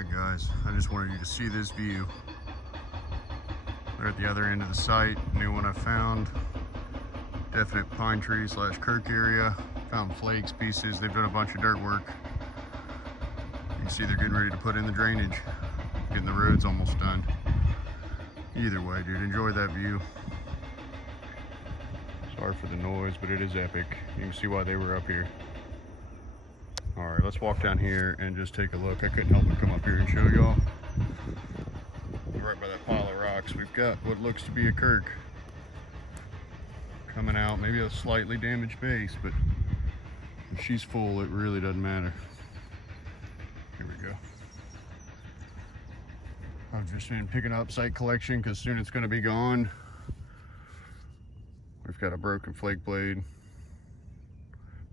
Alright guys, I just wanted you to see this view. They're at the other end of the site, new one I found. Definite pine tree slash Kirk area. Found flakes, pieces, they've done a bunch of dirt work. You can see they're getting ready to put in the drainage. Getting the roads almost done. Either way, dude, enjoy that view. Sorry for the noise, but it is epic. You can see why they were up here. Alright, let's walk down here and just take a look. I couldn't help but come up here and show y'all. Right by that pile of rocks, we've got what looks to be a Kirk coming out. Maybe a slightly damaged base, but if she's full, it really doesn't matter. Here we go. I've just been picking up site collection because soon it's going to be gone. We've got a broken flake blade,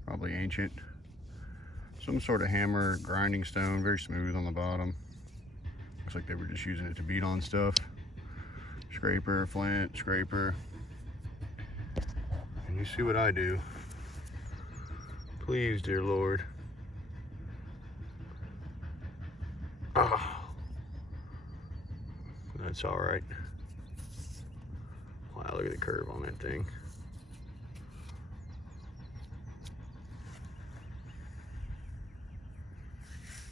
probably ancient. Some sort of hammer, grinding stone, very smooth on the bottom. Looks like they were just using it to beat on stuff. Scraper, flint, scraper. And you see what I do. Please, dear Lord. Oh, that's all right. Wow, look at the curve on that thing.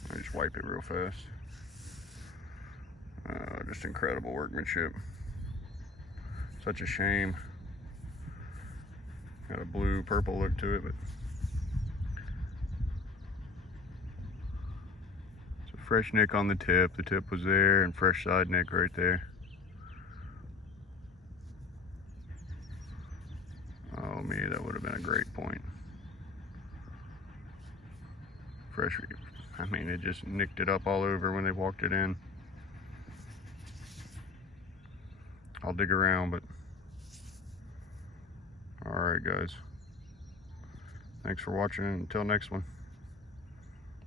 I just wipe it real fast. Just incredible workmanship. Such a shame. Got a blue, purple look to it, but it's a fresh nick on the tip. The tip was there, and fresh side nick right there. Oh me, that would have been a great point. Fresh. I mean, it just nicked it up all over when they walked it in. I'll dig around, but all right, guys. Thanks for watching. Until next one.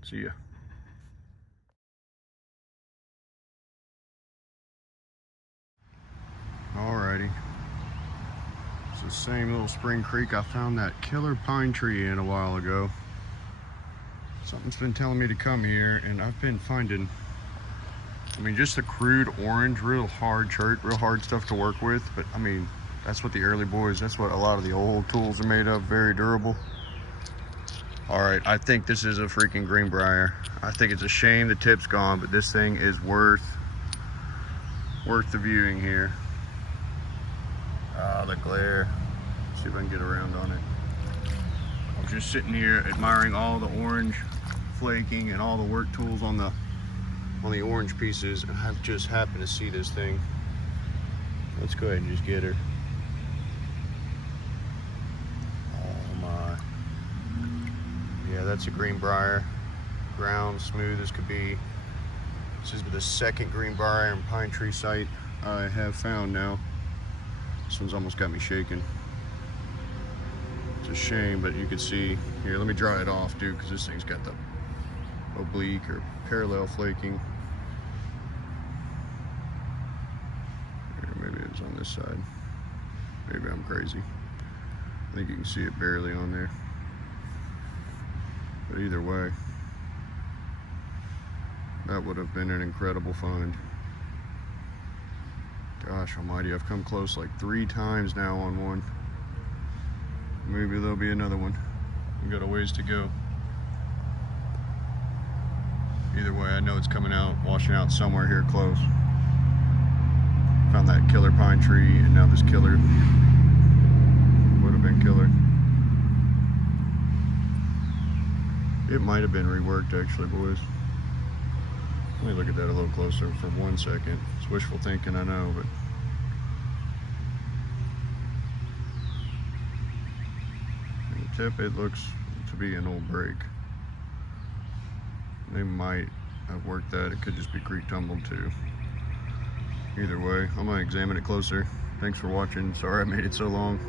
See ya. Alrighty. It's the same little spring creek I found that killer pine tree in a while ago. Something's been telling me to come here, and I've been finding, I mean, just the crude orange, real hard chert, real hard stuff to work with. But I mean, that's what the early boys, that's what a lot of the old tools are made of, very durable. All right, I think this is a freaking greenbrier. I think it's a shame the tip's gone, but this thing is worth the viewing here. Ah, the glare. Let's see if I can get around on it. I was just sitting here admiring all the orange flaking and all the work tools on the orange pieces, and I've just happened to see this thing. Let's go ahead and just get her. Oh my. Yeah, that's a greenbrier. Ground smooth as could be. This is the second greenbrier and pine tree site I have found now. This one's almost got me shaking. It's a shame, but you can see here. Let me dry it off, dude, because this thing's got the oblique or parallel flaking. Here, maybe it's on this side. Maybe I'm crazy. I think you can see it barely on there. But either way, that would have been an incredible find. Gosh almighty, I've come close like 3 times now on one. Maybe there'll be another one. We got a ways to go. Either way, I know it's coming out, washing out somewhere here close. Found that killer pine tree, and now this killer would have been killer. It might have been reworked actually, boys. Let me look at that a little closer for 1 second. It's wishful thinking, I know, but the tip, it looks to be an old brake. They might have worked that. It could just be creek tumbled too. Either way, I'm gonna examine it closer. Thanks for watching. Sorry I made it so long.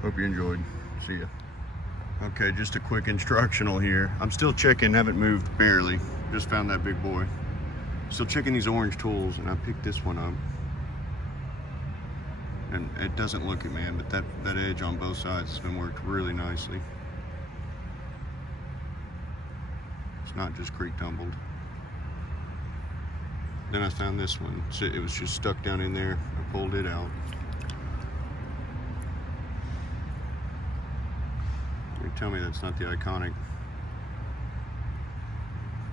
Hope you enjoyed. See ya. Okay, just a quick instructional here. I'm still checking, haven't moved barely. Just found that big boy. Still checking these orange tools, and I picked this one up. And it doesn't look it, man, but that edge on both sides has been worked really nicely. It's not just creek tumbled. Then I found this one. So it was just stuck down in there. I pulled it out. You tell me that's not the iconic.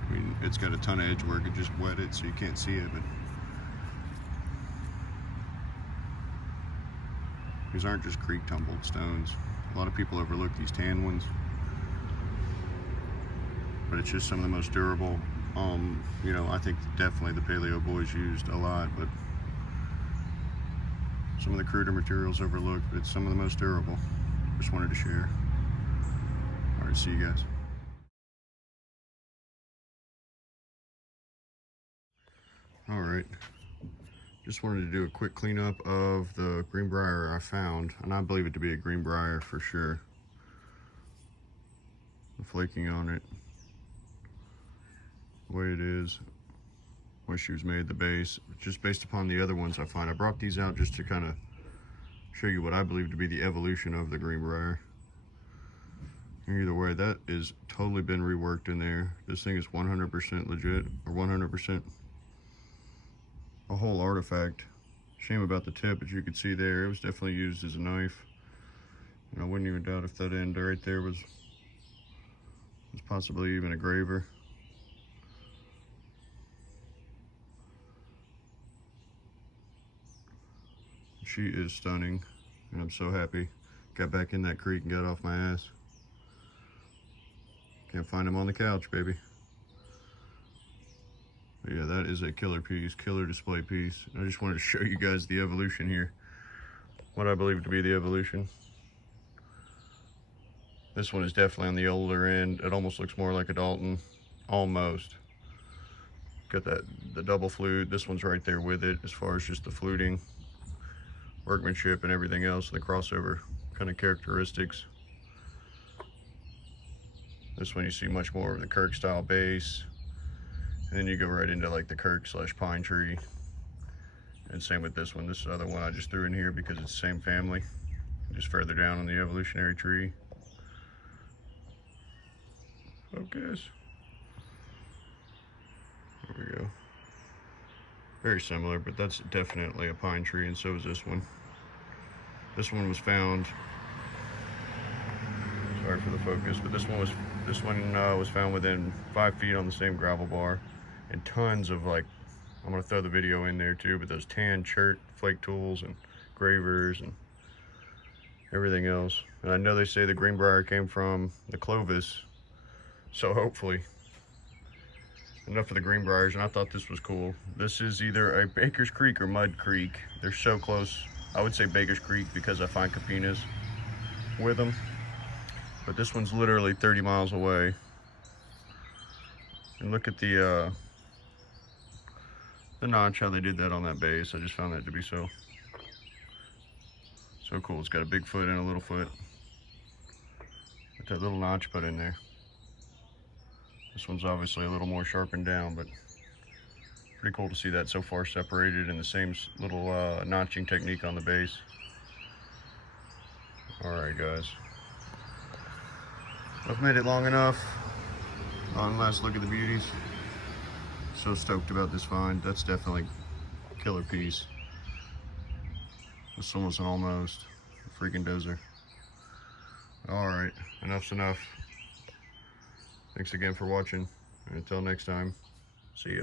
I mean, it's got a ton of edge work. It just wet it so you can't see it, but these aren't just creek tumbled stones. A lot of people overlook these tan ones, but it's just some of the most durable. You know, I think definitely the Paleo boys used a lot, but some of the cruder materials overlooked, but it's some of the most durable. Just wanted to share. All right, see you guys. All right, just wanted to do a quick cleanup of the greenbrier I found, and I believe it to be a greenbrier for sure. The flaking on it, the way it is, where she was made, the base, just based upon the other ones I find. I brought these out just to kind of show you what I believe to be the evolution of the greenbrier. Either way, that is totally been reworked in there. This thing is 100% legit, or 100% a whole artifact. Shame about the tip, but you could see there, it was definitely used as a knife. And I wouldn't even doubt if that end right there was possibly even a graver. She is stunning, and I'm so happy. Got back in that creek and got off my ass. Can't find him on the couch, baby. But yeah, that is a killer piece, killer display piece. I just wanted to show you guys the evolution here. What I believe to be the evolution. This one is definitely on the older end. It almost looks more like a Dalton, almost. Got the double flute. This one's right there with it as far as just the fluting, workmanship, and everything else, the crossover kind of characteristics. This one you see much more of the Kirk style base, and then you go right into like the Kirk / pine tree. And same with this one. This other one I just threw in here because it's the same family, just further down on the evolutionary tree. Focus. There we go. Very similar, but that's definitely a pine tree, and so is this one. This one was found, sorry for the focus, but this one was found within 5 feet on the same gravel bar, and tons of, like, I'm gonna throw the video in there too, but those tan chert flake tools and gravers and everything else. And I know they say the greenbrier came from the Clovis, so hopefully. Enough of the greenbriers, and I thought this was cool. This is either a Baker's Creek or Mud Creek. They're so close. I would say Baker's Creek because I find capinas with them. But this one's literally 30 miles away. And look at the notch, how they did that on that base. I just found that to be so cool. It's got a big foot and a little foot. With that little notch put in there. This one's obviously a little more sharpened down, but pretty cool to see that so far separated in the same little notching technique on the base. Alright guys, I've made it long enough. One last look at the beauties. So stoked about this find. That's definitely a killer piece. This one was an almost a freaking dozer. Alright, enough's enough. Thanks again for watching, and until next time, see ya.